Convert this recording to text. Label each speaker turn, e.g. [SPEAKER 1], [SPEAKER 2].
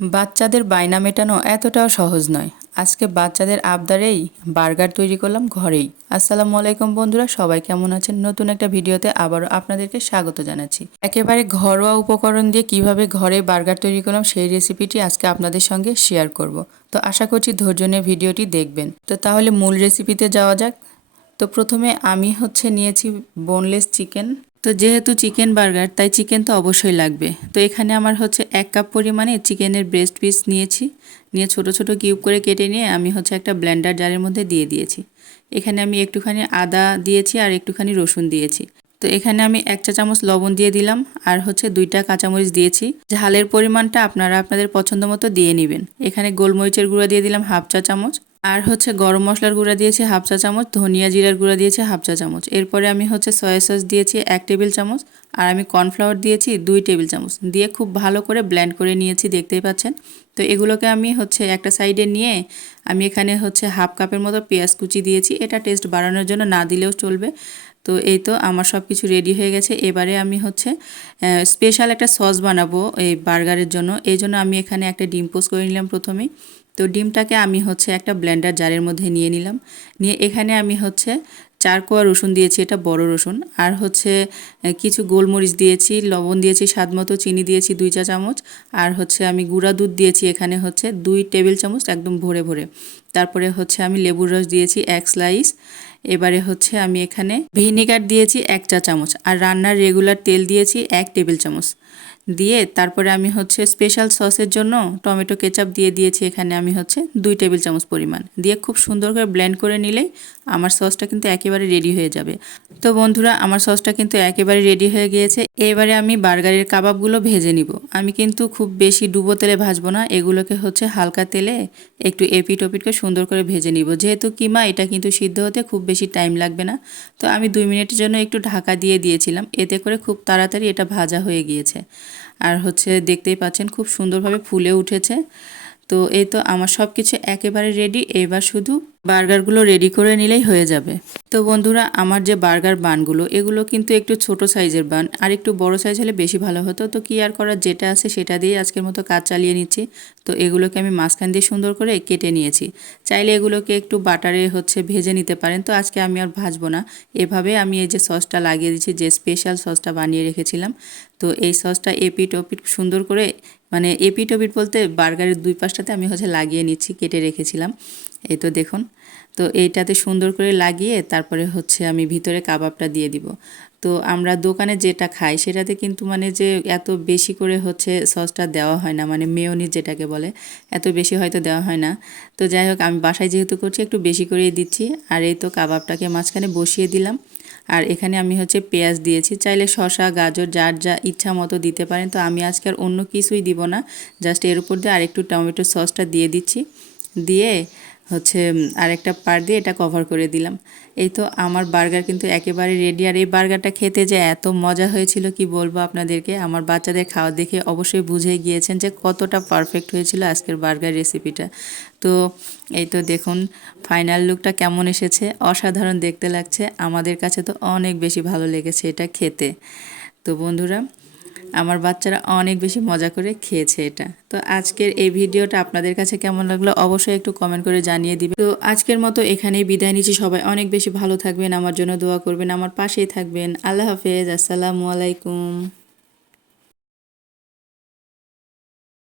[SPEAKER 1] বাচ্চাদের বায়না মেটানো এতটাও সহজ নয়। আজকে বাচ্চাদের আবদারেই বার্গার তৈরি করলাম ঘরেই। আসসালামু আলাইকুম বন্ধুরা, সবাই কেমন আছেন? নতুন একটা ভিডিওতে আবারও আপনাদেরকে স্বাগত জানাচ্ছি। একেবারে ঘরোয়া উপকরণ দিয়ে কীভাবে ঘরে বার্গার তৈরি করলাম সেই রেসিপিটি আজকে আপনাদের সঙ্গে শেয়ার করব। তো আশা করছি ধৈর্য নিয়ে ভিডিওটি দেখবেন। তো তাহলে মূল রেসিপিতে যাওয়া যাক। তো প্রথমে আমি হচ্ছে নিয়েছি বোনলেস চিকেন তো যেহেতু চিকেন বার্গার, তাই চিকেন তো অবশ্যই লাগবে। তো এখানে আমার হচ্ছে এক কাপ পরিমাণে চিকেনের ব্রেস্ট পিস নিয়েছি। নিয়ে ছোট ছোট কিউব করে কেটে নিয়ে আমি হচ্ছে একটা ব্লেন্ডার জারের মধ্যে দিয়ে দিয়েছি। এখানে আমি একটুখানি আদা দিয়েছি আর একটুখানি রসুন দিয়েছি। তো এখানে আমি এক চা চামচ লবণ দিয়ে দিলাম আর হচ্ছে দুইটা কাঁচামরিচ দিয়েছি। ঝালের পরিমাণটা আপনারা আপনাদের পছন্দ মতো দিয়ে নেবেন। এখানে গোলমরিচের গুঁড়া দিয়ে দিলাম হাফ চা চামচ। আর হচ্ছে গরম মশলার গুঁড়া দিয়েছি হাফ চা চামচ, ধনিয়া জিরার গুঁড়া দিয়েছি হাফ চা চামচ। এরপরে আমি হচ্ছে সয়া সস দিয়েছি এক টেবিল চামচ আর আমি কর্নফ্লাওয়ার দিয়েছি দুই টেবিল চামচ। দিয়ে খুব ভালো করে ব্ল্যান্ড করে নিয়েছি, দেখতেই পাচ্ছেন। তো এগুলোকে আমি হচ্ছে একটা সাইডে নিয়ে আমি এখানে হচ্ছে হাফ কাপের মতো পেঁয়াজ কুচি দিয়েছি। এটা টেস্ট বাড়ানোর জন্য না দিলেও চলবে। তো এই তো আমার সব কিছু রেডি হয়ে গেছে। এবারে আমি হচ্ছে স্পেশাল একটা সস বানাবো এই বার্গারের জন্য। এই জন্য আমি এখানে একটা ডিম পোস্ট করে নিলাম প্রথমেই তো ডিমটাকে আমি হচ্ছে একটা ব্লেন্ডার জারের মধ্যে নিয়ে নিলাম। নিয়ে এখানে আমি হচ্ছে চার কোয়া রসুন দিয়েছি, এটা বড় রসুন। আর হচ্ছে কিছু গোলমরিচ দিয়েছি, লবণ দিয়েছি, স্বাদ মতো চিনি দিয়েছি, দুই চা চামচ। আর হচ্ছে আমি গুঁড়া দুধ দিয়েছি এখানে হচ্ছে দুই টেবিল চামচ, একদম ভরে ভরে। তারপরে হচ্ছে আমি লেবুর রস দিয়েছি, এক স্লাইস এবারে হচ্ছে আমি এখানে ভিনিগার দিয়েছি এক চা চামচ আর রান্নার রেগুলার তেল দিয়েছি এক টেবিল চামচ। দিয়ে তারপরে আমি হচ্ছে স্পেশাল সসের জন্য টমেটো কেচাপ দিয়ে দিয়েছি এখানে আমি হচ্ছে দুই টেবিল চামচ পরিমাণ। দিয়ে খুব সুন্দর করে ব্লেন্ড করে নিলেই আমার সসটা কিন্তু একেবারে রেডি হয়ে যাবে। তো বন্ধুরা, আমার সসটা কিন্তু একেবারে রেডি হয়ে গিয়েছে। এবারে আমি বার্গারের কাবাবগুলো ভেজে নিব। আমি কিন্তু খুব বেশি ডুবো তেলে ভাজবো না, এগুলোকে হচ্ছে হালকা তেলে একটু এপিট ওপিটকে সুন্দর করে ভেজে নিব। যেহেতু কিমা, এটা কিন্তু সিদ্ধ হতে খুব টাইম লাগবে না। তো আমি দুই মিনিটের জন্য একটু ঢাকা দিয়ে দিয়েছিলাম। এতে করে খুব তাড়াতাড়ি এটা ভাজা হয়ে গিয়েছে। আর হচ্ছে দেখতেই পাচ্ছেন খুব সুন্দরভাবে ফুলে উঠেছে। তো এই তো আমার সব কিছু একেবারে রেডি এবার শুধু বার্গারগুলো রেডি করে নিলেই হয়ে যাবে। তো বন্ধুরা, আমার যে বার্গার বানগুলো, এগুলো কিন্তু একটু ছোট সাইজের বান, আর একটু বড় সাইজ হলে বেশি ভালো হতো। তো কি আর করার, যেটা আছে সেটা দিয়ে আজকের মতো কাজ চালিয়ে নিচ্ছি। তো এগুলোকে আমি মাঝখান দিয়ে সুন্দর করে কেটে নিয়েছি। চাইলে এগুলোকে একটু বাটারে হচ্ছে ভেজে নিতে পারেন। তো আজকে আমি আর ভাজবো না। এভাবে আমি এই যে সসটা লাগিয়ে দিচ্ছি যে স্পেশাল সসটা বানিয়ে রেখেছিলাম। তো এই সসটা এপিট ওপিট সুন্দর করে মানে এপিট ওপিট বলতে বার্গারের দুই পাশটাতে আমি হচ্ছে লাগিয়ে নিচ্ছি, কেটে রেখেছিলাম। এই তো দেখুন। তো এইটাতে সুন্দর করে লাগিয়ে তারপরে হচ্ছে আমি ভিতরে কাবাবটা দিয়ে দিব। তো আমরা দোকানে যেটা খাই সেটাতে কিন্তু মানে যে এত বেশি করে হচ্ছে সসটা দেওয়া হয় না মানে মেয়নি যেটাকে বলে, এত বেশি হয়তো দেওয়া হয় না। তো যাই হোক, আমি বাসায় যেহেতু করছি একটু বেশি করেই দিচ্ছি। আর এই তো কাবাবটাকে মাঝখানে বসিয়ে দিলাম। আর এখানে আমি হচ্ছে পেঁয়াজ দিয়েছি। চাইলে শশা গাজর, যার যা ইচ্ছা মতো দিতে পারেন। তো আমি আজকে আর অন্য কিছুই দিব না। জাস্ট এর উপর দিয়ে আরেকটু টমেটো সসটা দিয়ে দিচ্ছি। দিয়ে হচ্ছে আরেকটা পার দিয়ে এটা কভার করে দিলাম। এই তো আমার বার্গার কিন্তু একেবারে রেডি আর এই বার্গারটা খেতে যে এত মজা হয়েছিল, কি বলব আপনাদেরকে? আমার বাচ্চাদের খাওয়া দেখে অবশ্যই বুঝে গিয়েছেন যে কতটা পারফেক্ট হয়েছিল আজকের বার্গার রেসিপিটা তো এই তো দেখুন ফাইনাল লুকটা কেমন এসেছে? অসাধারণ দেখতে লাগছে। আমাদের কাছে তো অনেক বেশি ভালো লেগেছে এটা খেতে। তো বন্ধুরা আমার বাচ্চারা অনেক বেশি মজা করে খেয়েছে এটা। তো আজকের এই ভিডিওটা আপনাদের কাছে কেমন লাগল অবশ্যই একটু কমেন্ট করে জানিয়ে দিবেন। তো আজকের মতো এখানেই বিদায় নিচ্ছি। সবাই অনেক বেশি ভালো থাকবেন, আমার জন্য দোয়া করবেন, আমার পাশেই থাকবেন। আল্লাহ হাফেজ, আসসালামু আলাইকুম।